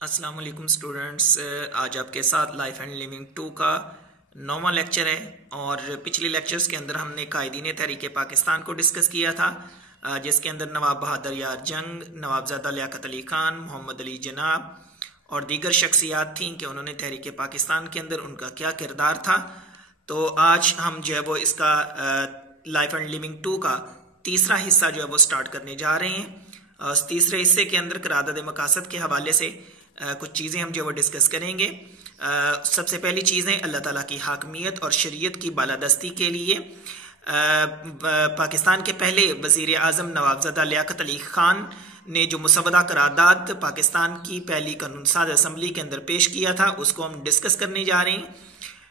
السلام علیکم اسٹوڈنٹس، آج آپ کے ساتھ لائف اینڈ لیونگ 2 کا 9واں لیکچر ہے اور پچھلی لیکچرز کے اندر ہم نے قائدین تحریک پاکستان کو ڈسکس کیا تھا، جس کے اندر نواب بہادر یار جنگ، نوابزادہ لیاقت علی خان، محمد علی جناح اور دیگر شخصیات تھیں کہ انہوں نے تحریک پاکستان کے اندر ان کا کیا کردار تھا۔ تو آج ہم جو ہے وہ اس کا لائف اینڈ لیونگ 2 کا تیسرا حصہ جو ہے وہ سٹارٹ کرنے جا رہے ہیں۔ اس تیسرے حصے کے اندر قرارداد مقاصد کے حوالے سے کچھ چیزیں ہم جو وہ ڈسکس کریں گے۔ سب سے پہلی چیز ہے اللہ تعالیٰ کی حاکمیت اور شریعت کی بالادستی کے لیے پاکستان کے پہلے وزیر اعظم نوابزادہ لیاقت علی خان نے جو مسودہ قرارداد پاکستان کی پہلی قانون ساز اسمبلی کے اندر پیش کیا تھا، اس کو ہم ڈسکس کرنے جا رہے ہیں۔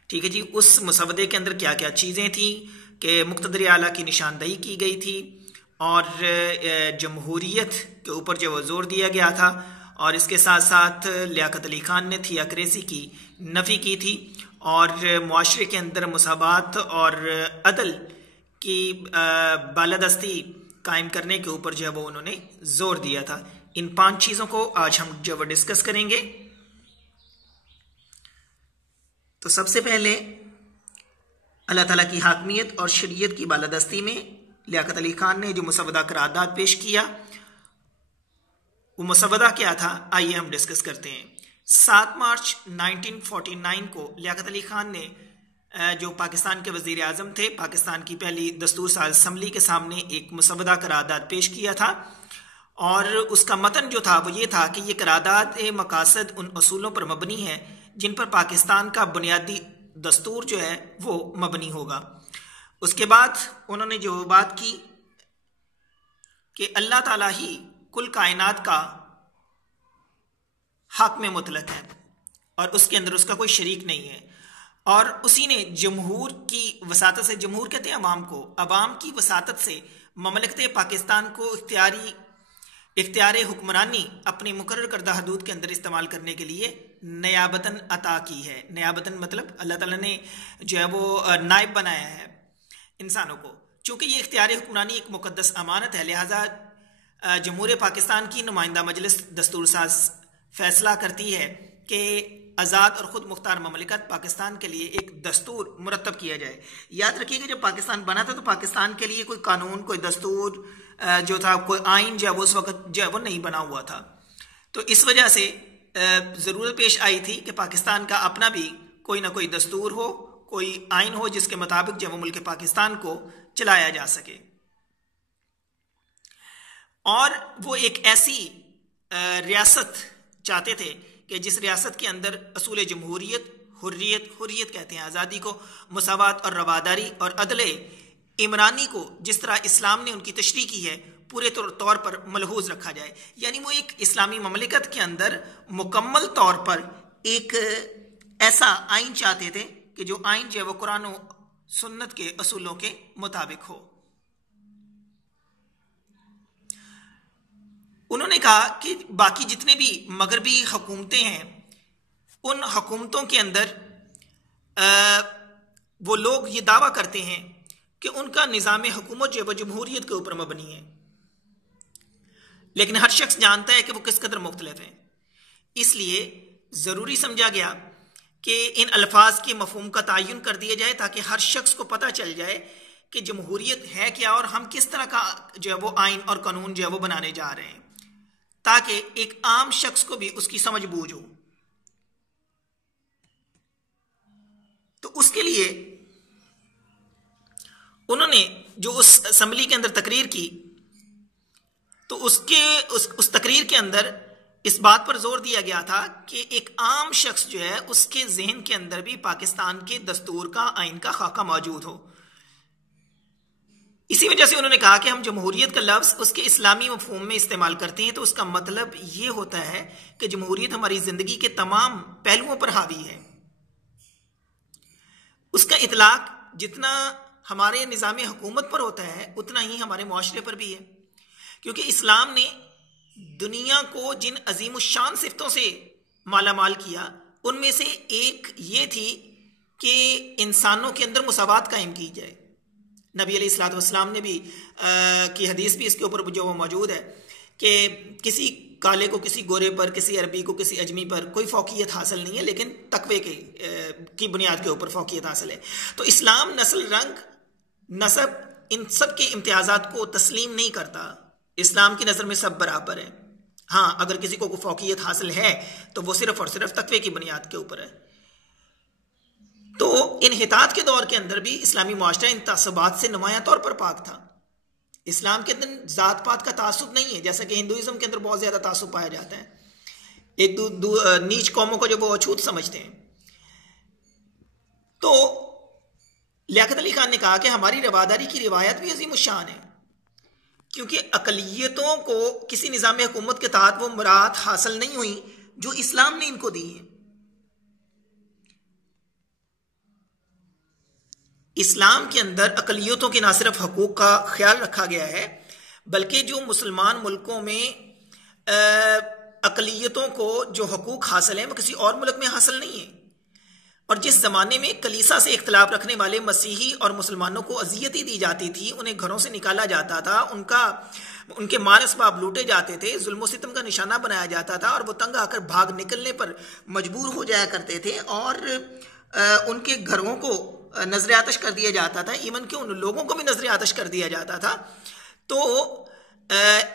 ٹھیک ہے جی، اس مسودے کے اندر کیا کیا چیزیں تھیں کہ مقتدر اعلیٰ کی نشاندہی کی گئی تھی اور جمہوریت کے اوپر جو وہ زور دیا گیا تھا، اور اس کے ساتھ ساتھ لیاقت علی خان نے تھیاکریسی کی نفی کی تھی اور معاشرے کے اندر مساوات اور عدل کی بالادستی قائم کرنے کے اوپر جو ہے وہ انہوں نے زور دیا تھا۔ ان 5 چیزوں کو آج ہم جو وہ ڈسکس کریں گے۔ تو سب سے پہلے اللہ تعالیٰ کی حاکمیت اور شریعت کی بالادستی میں لیاقت علی خان نے جو مسودہ قرارداد پیش کیا، وہ مسودہ کیا تھا، آئیے ہم ڈسکس کرتے ہیں۔ 7 مارچ 1949 کو لیاقت علی خان نے جو پاکستان کے وزیر اعظم تھے، پاکستان کی پہلی دستور ساز اسمبلی کے سامنے ایک مسودہ قرارداد پیش کیا تھا، اور اس کا متن جو تھا وہ یہ تھا کہ یہ قرارداد مقاصد ان اصولوں پر مبنی ہے جن پر پاکستان کا بنیادی دستور جو ہے وہ مبنی ہوگا۔ اس کے بعد انہوں نے جو بات کی کہ اللہ تعالیٰ ہی کل کائنات کا حاکم مطلق ہے اور اس کے اندر اس کا کوئی شریک نہیں ہے، اور اسی نے جمہور کی وساطت سے، جمہور کہتے ہیں عوام کو، عوام کی وساطت سے مملکت پاکستان کو اختیار حکمرانی اپنی مقرر کردہ حدود کے اندر استعمال کرنے کے لیے نیابتاً عطا کی ہے۔ نیابتاً مطلب اللہ تعالیٰ نے جو ہے وہ نائب بنایا ہے انسانوں کو۔ چونکہ یہ اختیار حکمرانی ایک مقدس امانت ہے، لہٰذا جمہور پاکستان کی نمائندہ مجلس دستور ساز فیصلہ کرتی ہے کہ آزاد اور خود مختار مملکت پاکستان کے لیے ایک دستور مرتب کیا جائے۔ یاد رکھیے کہ جب پاکستان بنا تھا تو پاکستان کے لیے کوئی قانون، کوئی دستور جو تھا، کوئی آئین جو ہے وہ اس وقت جو ہے وہ نہیں بنا ہوا تھا، تو اس وجہ سے ضرورت پیش آئی تھی کہ پاکستان کا اپنا بھی کوئی نہ کوئی دستور ہو، کوئی آئین ہو جس کے مطابق جو وہ ملک پاکستان کو چلایا جا سکے، اور وہ ایک ایسی ریاست چاہتے تھے کہ جس ریاست کے اندر اصول جمہوریت، حریت کہتے ہیں آزادی کو، مساوات اور رواداری اور عدل عمرانی کو جس طرح اسلام نے ان کی تشریح کی ہے پورے طور پر ملحوظ رکھا جائے۔ یعنی وہ ایک اسلامی مملکت کے اندر مکمل طور پر ایک ایسا آئین چاہتے تھے کہ جو آئین جو ہے وہ قرآن و سنت کے اصولوں کے مطابق ہو۔ انہوں نے کہا کہ باقی جتنے بھی مغربی حکومتیں ہیں، ان حکومتوں کے اندر وہ لوگ یہ دعویٰ کرتے ہیں کہ ان کا نظام حکومت جو ہے وہ جمہوریت کے اوپر مبنی ہے، لیکن ہر شخص جانتا ہے کہ وہ کس قدر مختلف ہیں۔ اس لیے ضروری سمجھا گیا کہ ان الفاظ کے مفہوم کا تعین کر دیا جائے تاکہ ہر شخص کو پتہ چل جائے کہ جمہوریت ہے کیا اور ہم کس طرح کا جو ہے وہ آئین اور قانون جو ہے وہ بنانے جا رہے ہیں، تاکہ ایک عام شخص کو بھی اس کی سمجھ بوجھ ہو۔ تو اس کے لیے انہوں نے جو اس اسمبلی کے اندر تقریر کی، تو اس تقریر کے اندر اس بات پر زور دیا گیا تھا کہ ایک عام شخص جو ہے اس کے ذہن کے اندر بھی پاکستان کے دستور کا، آئین کا خاکہ موجود ہو۔ اسی وجہ سے انہوں نے کہا کہ ہم جمہوریت کا لفظ اس کے اسلامی مفہوم میں استعمال کرتے ہیں تو اس کا مطلب یہ ہوتا ہے کہ جمہوریت ہماری زندگی کے تمام پہلوؤں پر حاوی ہے۔ اس کا اطلاق جتنا ہمارے نظام حکومت پر ہوتا ہے اتنا ہی ہمارے معاشرے پر بھی ہے، کیونکہ اسلام نے دنیا کو جن عظیم الشان صفتوں سے مالا مال کیا، ان میں سے ایک یہ تھی کہ انسانوں کے اندر مساوات قائم کی جائے۔ نبی علیہ الصلوۃ والسلام نے بھی کی حدیث بھی اس کے اوپر جو وہ موجود ہے کہ کسی کالے کو کسی گورے پر، کسی عربی کو کسی اجمی پر کوئی فوقیت حاصل نہیں ہے، لیکن تقوی کی بنیاد کے اوپر فوقیت حاصل ہے۔ تو اسلام نسل، رنگ، نسب، ان سب کے امتیازات کو تسلیم نہیں کرتا۔ اسلام کی نظر میں سب برابر ہیں۔ ہاں، اگر کسی کو فوقیت حاصل ہے تو وہ صرف اور صرف تقوی کی بنیاد کے اوپر ہے۔ تو انحطاط کے دور کے اندر بھی اسلامی معاشرہ ان تعصبات سے نمایاں طور پر پاک تھا۔ اسلام کے اندر ذات پات کا تعصب نہیں ہے، جیسا کہ ہندوازم کے اندر بہت زیادہ تعصب پایا جاتا ہے، ایک نیچ قوموں کو جو وہ اچھوت سمجھتے ہیں۔ تو لیاقت علی خان نے کہا کہ ہماری رواداری کی روایت بھی عظیم الشان ہے، کیونکہ اقلیتوں کو کسی نظام حکومت کے تحت وہ مراعات حاصل نہیں ہوئی جو اسلام نے ان کو دی ہیں۔ اسلام کے اندر اقلیتوں کے نہ صرف حقوق کا خیال رکھا گیا ہے، بلکہ جو مسلمان ملکوں میں اقلیتوں کو جو حقوق حاصل ہیں وہ کسی اور ملک میں حاصل نہیں ہیں۔ اور جس زمانے میں کلیسا سے اختلاف رکھنے والے مسیحی اور مسلمانوں کو اذیتیں دی جاتی تھی، انہیں گھروں سے نکالا جاتا تھا، ان کے مال اسباب لوٹے جاتے تھے، ظلم و ستم کا نشانہ بنایا جاتا تھا، اور وہ تنگ آ کر بھاگ نکلنے پر مجبور ہو جایا کرتے تھے، اور ان کے گھروں کو نظر آتش کر دیا جاتا تھا، ایون کہ ان لوگوں کو بھی نظر آتش کر دیا جاتا تھا۔ تو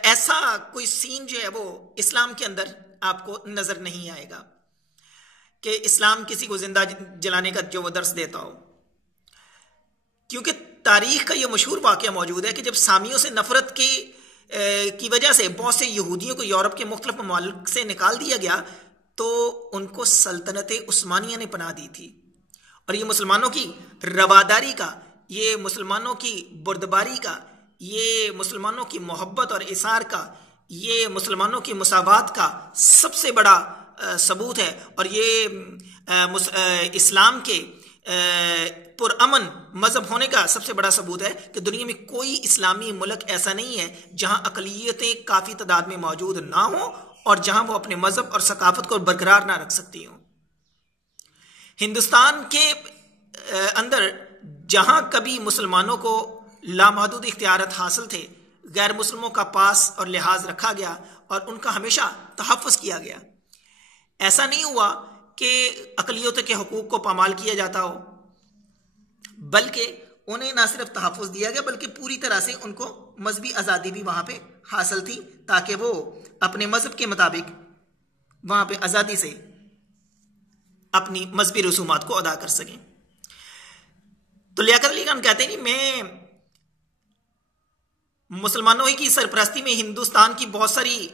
ایسا کوئی سین جو ہے وہ اسلام کے اندر آپ کو نظر نہیں آئے گا کہ اسلام کسی کو زندہ جلانے کا جو وہ درس دیتا ہو، کیونکہ تاریخ کا یہ مشہور واقعہ موجود ہے کہ جب سامیوں سے نفرت کی وجہ سے بہت سے یہودیوں کو یورپ کے مختلف ممالک سے نکال دیا گیا، تو ان کو سلطنت عثمانیہ نے پناہ دی تھی، اور یہ مسلمانوں کی رواداری کا، یہ مسلمانوں کی بردباری کا، یہ مسلمانوں کی محبت اور اثار کا، یہ مسلمانوں کی مساوات کا سب سے بڑا ثبوت ہے۔ اور یہ اسلام کے پرامن مذہب ہونے کا سب سے بڑا ثبوت ہے کہ دنیا میں کوئی اسلامی ملک ایسا نہیں ہے جہاں اقلیتیں کافی تعداد میں موجود نہ ہوں اور جہاں وہ اپنے مذہب اور ثقافت کو برقرار نہ رکھ سکتی ہوں۔ ہندوستان کے اندر جہاں کبھی مسلمانوں کو لامحدود اختیارات حاصل تھے، غیر مسلموں کا پاس اور لحاظ رکھا گیا اور ان کا ہمیشہ تحفظ کیا گیا۔ ایسا نہیں ہوا کہ اقلیتوں کے حقوق کو پامال کیا جاتا ہو، بلکہ انہیں نہ صرف تحفظ دیا گیا بلکہ پوری طرح سے ان کو مذہبی آزادی بھی وہاں پہ حاصل تھی، تاکہ وہ اپنے مذہب کے مطابق وہاں پہ آزادی سے اپنی مذہبی رسومات کو ادا کر سکیں۔ تو لیاقت علی خان کہتے ہیں کہ میں مسلمانوں ہی کی سرپرستی میں ہندوستان کی بہت ساری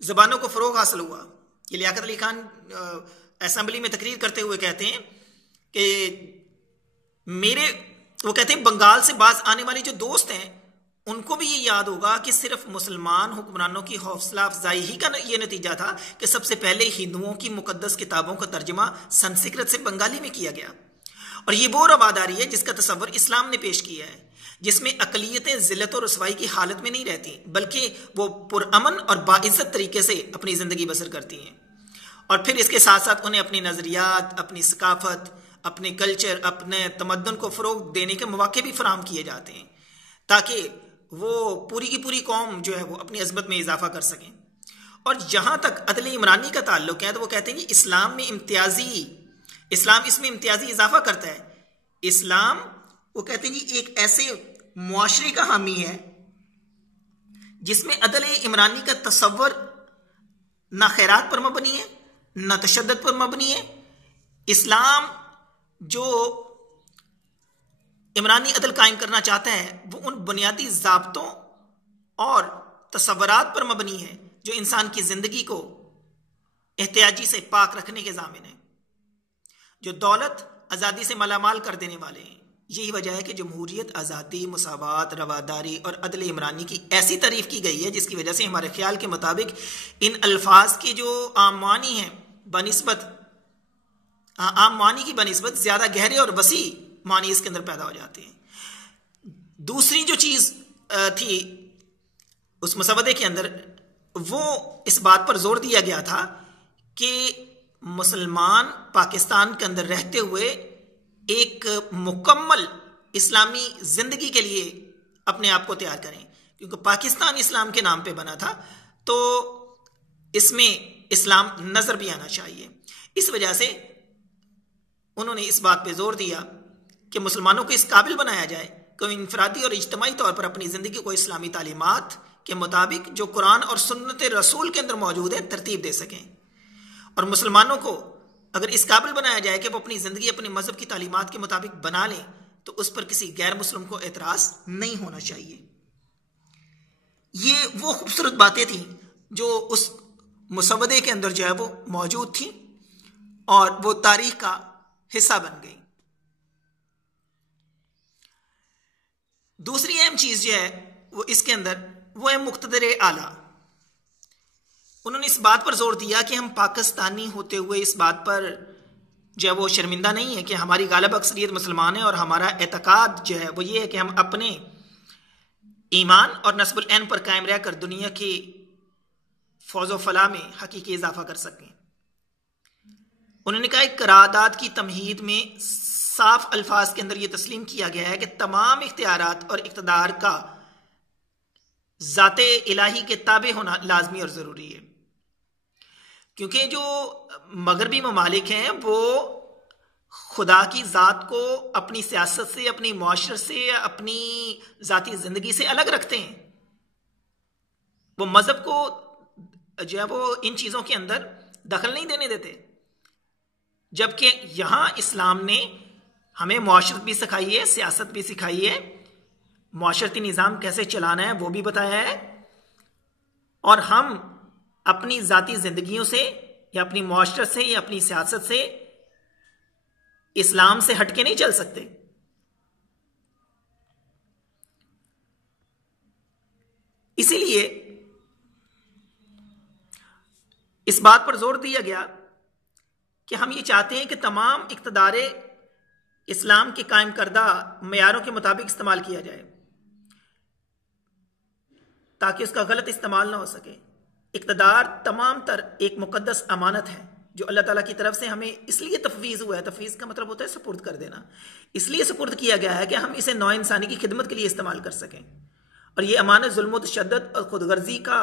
زبانوں کو فروغ حاصل ہوا۔ یہ لیاقت علی خان اسمبلی میں تقریر کرتے ہوئے کہتے ہیں کہ وہ کہتے ہیں بنگال سے باز آنے والے جو دوست ہیں ان کو بھی یہ یاد ہوگا کہ صرف مسلمان حکمرانوں کی حوصلہ افزائی ہی کا یہ نتیجہ تھا کہ سب سے پہلے ہندوؤں کی مقدس کتابوں کا ترجمہ سنسکرت سے بنگالی میں کیا گیا، اور یہ وہ رواداری ہے جس کا تصور اسلام نے پیش کیا ہے، جس میں اقلیتیں ذلت و رسوائی کی حالت میں نہیں رہتی بلکہ وہ پرامن اور باعزت طریقے سے اپنی زندگی بسر کرتی ہیں، اور پھر اس کے ساتھ ساتھ انہیں اپنی نظریات، اپنی ثقافت، اپنے کلچر، اپنے تمدن کو فروغ دینے کے مواقع بھی فراہم کیے جاتے ہیں تاکہ وہ پوری کی پوری قوم جو ہے وہ اپنی عظمت میں اضافہ کر سکیں۔ اور جہاں تک عدل عمرانی کا تعلق ہے تو وہ کہتے ہیں کہ اسلام اس میں امتیازی اضافہ کرتا ہے۔ اسلام وہ کہتے ہیں کہ ایک ایسے معاشرے کا حامی ہے جس میں عدل عمرانی کا تصور نہ خیرات پر مبنی ہے نہ تشدد پر مبنی ہے۔ اسلام جو عمرانی عدل قائم کرنا چاہتا ہے وہ ان بنیادی ضابطوں اور تصورات پر مبنی ہے جو انسان کی زندگی کو احتیاجی سے پاک رکھنے کے ضامن ہیں، جو دولت آزادی سے مالا مال کر دینے والے ہیں۔ یہی وجہ ہے کہ جمہوریت، آزادی، مساوات، رواداری اور عدل عمرانی کی ایسی تعریف کی گئی ہے جس کی وجہ سے ہمارے خیال کے مطابق ان الفاظ کے جو عام معنی ہیں عام معنی کی بنسبت زیادہ گہرے اور وسیع معنی اس کے اندر پیدا ہو جاتے ہیں۔ دوسری جو چیز تھی اس مسودے کے اندر، وہ اس بات پر زور دیا گیا تھا کہ مسلمان پاکستان کے اندر رہتے ہوئے ایک مکمل اسلامی زندگی کے لیے اپنے آپ کو تیار کریں، کیونکہ پاکستان اسلام کے نام پہ بنا تھا، تو اس میں اسلام نظر بھی آنا چاہیے۔ اس وجہ سے انہوں نے اس بات پہ زور دیا کہ مسلمانوں کو اس قابل بنایا جائے کہ انفرادی اور اجتماعی طور پر اپنی زندگی کو اسلامی تعلیمات کے مطابق جو قرآن اور سنت رسول کے اندر موجود ہے ترتیب دے سکیں، اور مسلمانوں کو اگر اس قابل بنایا جائے کہ وہ اپنی زندگی اپنے مذہب کی تعلیمات کے مطابق بنا لیں تو اس پر کسی غیر مسلم کو اعتراض نہیں ہونا چاہیے۔ یہ وہ خوبصورت باتیں تھیں جو اس مسودے کے اندر جو ہے وہ موجود تھیں اور وہ تاریخ کا حصہ بن گئی۔ دوسری اہم چیز جو ہے وہ اس کے اندر وہ ہے مقتدر اعلیٰ۔ انہوں نے اس بات پر زور دیا کہ ہم پاکستانی ہوتے ہوئے اس بات پر جو ہے وہ شرمندہ نہیں ہے کہ ہماری غالب اکثریت مسلمان ہے، اور ہمارا اعتقاد جو ہے وہ یہ ہے کہ ہم اپنے ایمان اور نسب العین پر قائم رہ کر دنیا کی فوز و فلاح میں حقیقی اضافہ کر سکیں۔ انہوں نے کہا ایک قرارداد کی تمہید میں صاف الفاظ کے اندر یہ تسلیم کیا گیا ہے کہ تمام اختیارات اور اقتدار کا ذات الہی کے تابع ہونا لازمی اور ضروری ہے، کیونکہ جو مغربی ممالک ہیں وہ خدا کی ذات کو اپنی سیاست سے، اپنی معاشرت سے، اپنی ذاتی زندگی سے الگ رکھتے ہیں۔ وہ مذہب کو جو ہے وہ ان چیزوں کے اندر دخل نہیں دینے دیتے، جبکہ یہاں اسلام نے ہمیں معاشرت بھی سکھائی ہے، سیاست بھی سکھائی ہے، معاشرتی نظام کیسے چلانا ہے وہ بھی بتایا ہے، اور ہم اپنی ذاتی زندگیوں سے یا اپنی معاشرت سے یا اپنی سیاست سے اسلام سے ہٹ کے نہیں چل سکتے۔ اسی لیے اس بات پر زور دیا گیا کہ ہم یہ چاہتے ہیں کہ تمام اقتدار اسلام کے قائم کردہ معیاروں کے مطابق استعمال کیا جائے تاکہ اس کا غلط استعمال نہ ہو سکے۔ اقتدار تمام تر ایک مقدس امانت ہے جو اللہ تعالیٰ کی طرف سے ہمیں اس لیے تفویض ہوا ہے، تفویض کا مطلب ہوتا ہے سپرد کر دینا، اس لیے سپرد کیا گیا ہے کہ ہم اسے نوع انسانی کی خدمت کے لیے استعمال کر سکیں، اور یہ امانت ظلم و تشدد اور خود غرضی کا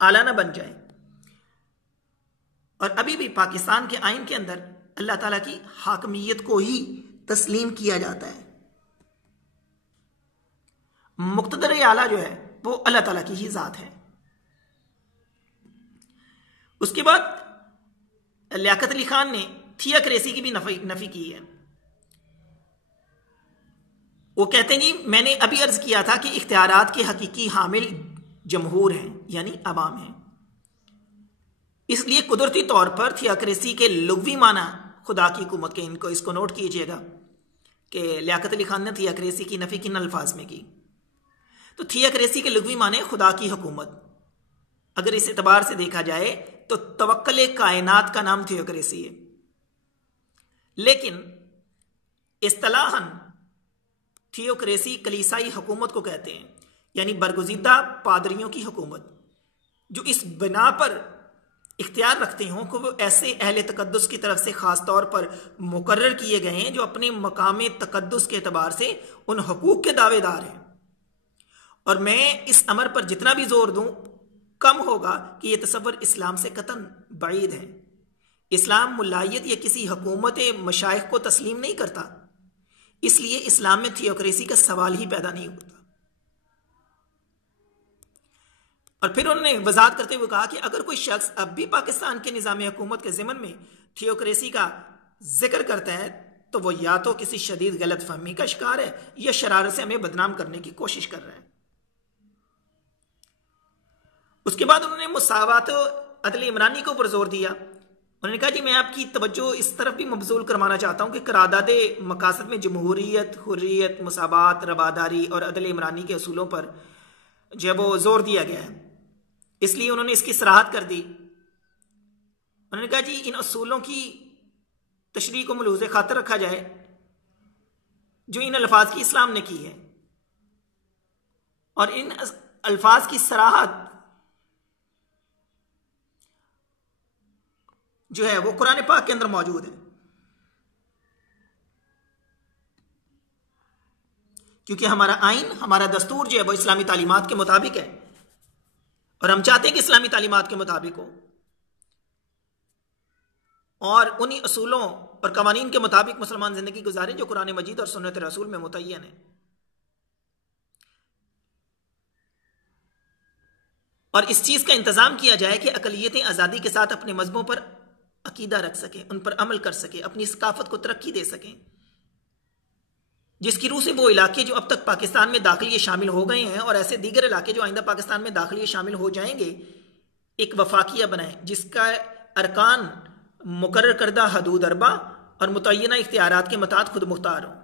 آلہ نہ بن جائے۔ اور ابھی بھی پاکستان کے آئین کے اندر اللہ تعالیٰ کی حاکمیت کو ہی تسلیم کیا جاتا ہے۔ مقتدر اعلیٰ جو ہے وہ اللہ تعالیٰ کی ہی ذات ہے۔ اس کے بعد لیاقت علی خان نے تھیوکریسی کی بھی نفی کی ہے۔ وہ کہتے ہیں جی میں نے ابھی عرض کیا تھا کہ اختیارات کے حقیقی حامل جمہور ہیں، یعنی عوام ہیں، اس لیے قدرتی طور پر تھیوکریسی کے لغوی معنی خدا کی حکومت کے، اس کو نوٹ کیجئے گا کہ لیاقت علی خان نے تھیوکریسی کی نفی کن الفاظ میں کی۔ تو تھیوکریسی کے لغوی معنی خدا کی حکومت، اگر اس اعتبار سے دیکھا جائے تو توکل کائنات کا نام تھیوکریسی ہے، لیکن اصطلاحاً تھیوکریسی کلیسائی حکومت کو کہتے ہیں، یعنی برگزیدہ پادریوں کی حکومت جو اس بنا پر اختیار رکھتے ہوں کہ وہ ایسے اہل تقدس کی طرف سے خاص طور پر مقرر کیے گئے ہیں جو اپنے مقام تقدس کے اعتبار سے ان حقوق کے دعوے دار ہیں۔ اور میں اس امر پر جتنا بھی زور دوں کم ہوگا کہ یہ تصور اسلام سے قطعاً بعید ہے۔ اسلام ملائیت یا کسی حکومت مشائخ کو تسلیم نہیں کرتا، اس لیے اسلام میں تھیوکریسی کا سوال ہی پیدا نہیں ہوتا۔ اور پھر انہوں نے وضاحت کرتے ہوئے کہا کہ اگر کوئی شخص اب بھی پاکستان کے نظام حکومت کے ضمن میں تھیوکریسی کا ذکر کرتا ہے تو وہ یا تو کسی شدید غلط فہمی کا شکار ہے یا شرارت سے ہمیں بدنام کرنے کی کوشش کر رہا ہے۔ اس کے بعد انہوں نے مساوات و عدل عمرانی کے اوپر زور دیا۔ انہوں نے کہا جی میں آپ کی توجہ اس طرف بھی مبذول کروانا چاہتا ہوں کہ قرارداد مقاصد میں جمہوریت، حریت، مساوات، رواداری اور عدل عمرانی کے اصولوں پر جو ہے وہ زور دیا گیا ہے، اس لیے انہوں نے اس کی صراحت کر دی۔ انہوں نے کہا جی ان اصولوں کی تشریح کو ملحوظ خاطر رکھا جائے جو ان الفاظ کی اسلام نے کی ہے، اور ان الفاظ کی صراحت جو ہے وہ قرآن پاک کے اندر موجود ہے، کیونکہ ہمارا آئین، ہمارا دستور جو ہے وہ اسلامی تعلیمات کے مطابق ہے، اور ہم چاہتے ہیں کہ اسلامی تعلیمات کے مطابق ہو اور انہی اصولوں اور قوانین کے مطابق مسلمان زندگی گزاریں جو قرآن مجید اور سنت رسول میں متعین ہیں. اور اس چیز کا انتظام کیا جائے کہ اقلیتیں آزادی کے ساتھ اپنے مذہبوں پر عقیدہ رکھ سکیں، ان پر عمل کر سکیں، اپنی ثقافت کو ترقی دے سکیں، جس کی روح سے وہ علاقے جو اب تک پاکستان میں داخلیے شامل ہو گئے ہیں اور ایسے دیگر علاقے جو آئندہ پاکستان میں داخلیے شامل ہو جائیں گے ایک وفاقیہ بنائیں جس کا ارکان مقرر کردہ حدود اربع اور متعینہ اختیارات کے متحد خود مختار ہوں،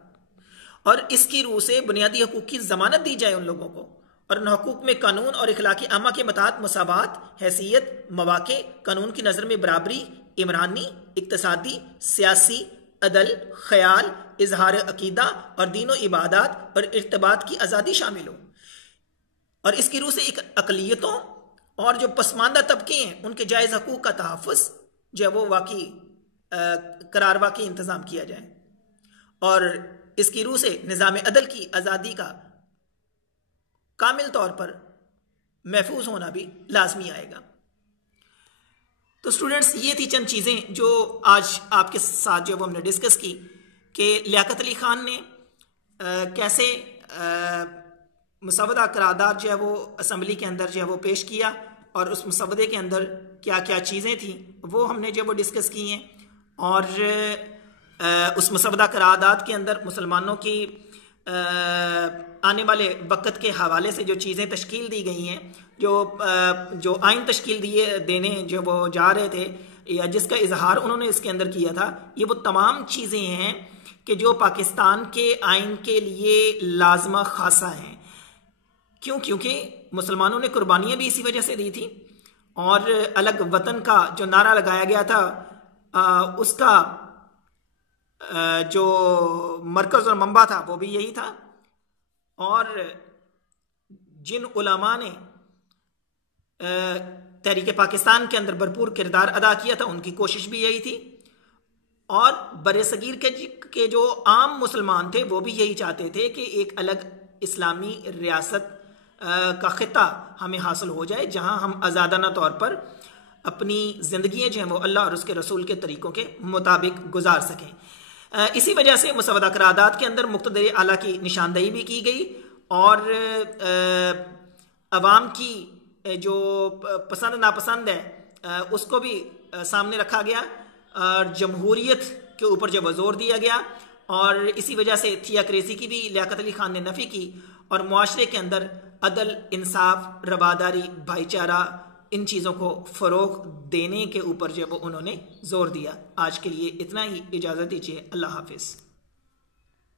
اور اس کی روح سے بنیادی حقوق کی ضمانت دی جائے ان لوگوں کو، اور ان حقوق میں قانون اور اخلاقی عامہ کے متحد مساوات، حیثیت، مواقع، قانون کی نظر میں برابری، عمرانی، اقتصادی، سیاسی، عدل، خیال، اظہار عقیدہ اور دین و عبادات اور ارتباط کی آزادی شامل ہو، اور اس کی روح سے ایک اقلیتوں اور جو پسماندہ طبقے ہیں ان کے جائز حقوق کا تحفظ جو ہے وہ واقعی قرار واقعی انتظام کیا جائے، اور اس کی روح سے نظام عدل کی آزادی کا کامل طور پر محفوظ ہونا بھی لازمی آئے گا. تو اسٹوڈنٹس یہ تھی چند چیزیں جو آج آپ کے ساتھ جو ہم نے ڈسکس کی کہ لیاقت علی خان نے کیسے مسودہ قرارداد جو ہے وہ اسمبلی کے اندر جو ہے وہ پیش کیا، اور اس مسودے کے اندر کیا کیا چیزیں تھیں وہ ہم نے جو وہ ڈسکس کی ہیں، اور اس مسودہ قرارداد کے اندر مسلمانوں کی آنے والے وقت کے حوالے سے جو چیزیں تشکیل دی گئی ہیں، جو آئین تشکیل دینے جو وہ جا رہے تھے یا جس کا اظہار انہوں نے اس کے اندر کیا تھا، یہ وہ تمام چیزیں ہیں کہ جو پاکستان کے آئین کے لیے لازمہ خاصہ ہیں. کیونکہ مسلمانوں نے قربانیاں بھی اسی وجہ سے دی تھی، اور الگ وطن کا جو نعرہ لگایا گیا تھا اس کا جو مرکز اور منبع تھا وہ بھی یہی تھا، اور جن علماء نے تحریک پاکستان کے اندر بھرپور کردار ادا کیا تھا ان کی کوشش بھی یہی تھی، اور بر صغیر کے جو عام مسلمان تھے وہ بھی یہی چاہتے تھے کہ ایک الگ اسلامی ریاست کا خطہ ہمیں حاصل ہو جائے جہاں ہم آزادانہ طور پر اپنی زندگیاں جو ہیں وہ اللہ اور اس کے رسول کے طریقوں کے مطابق گزار سکیں. اسی وجہ سے مسودہ قرارداد کے اندر مقتدر اعلیٰ کی نشاندہی بھی کی گئی، اور عوام کی جو پسند ناپسند ہے اس کو بھی سامنے رکھا گیا، اور جمہوریت کے اوپر جو زور دیا گیا، اور اسی وجہ سے تھیاکریسی کی بھی لیاقت علی خان نے نفی کی، اور معاشرے کے اندر عدل، انصاف، رواداری، بھائی چارہ، ان چیزوں کو فروغ دینے کے اوپر جو وہ انہوں نے زور دیا. آج کے لیے اتنا ہی، اجازت دیجیے، اللہ حافظ.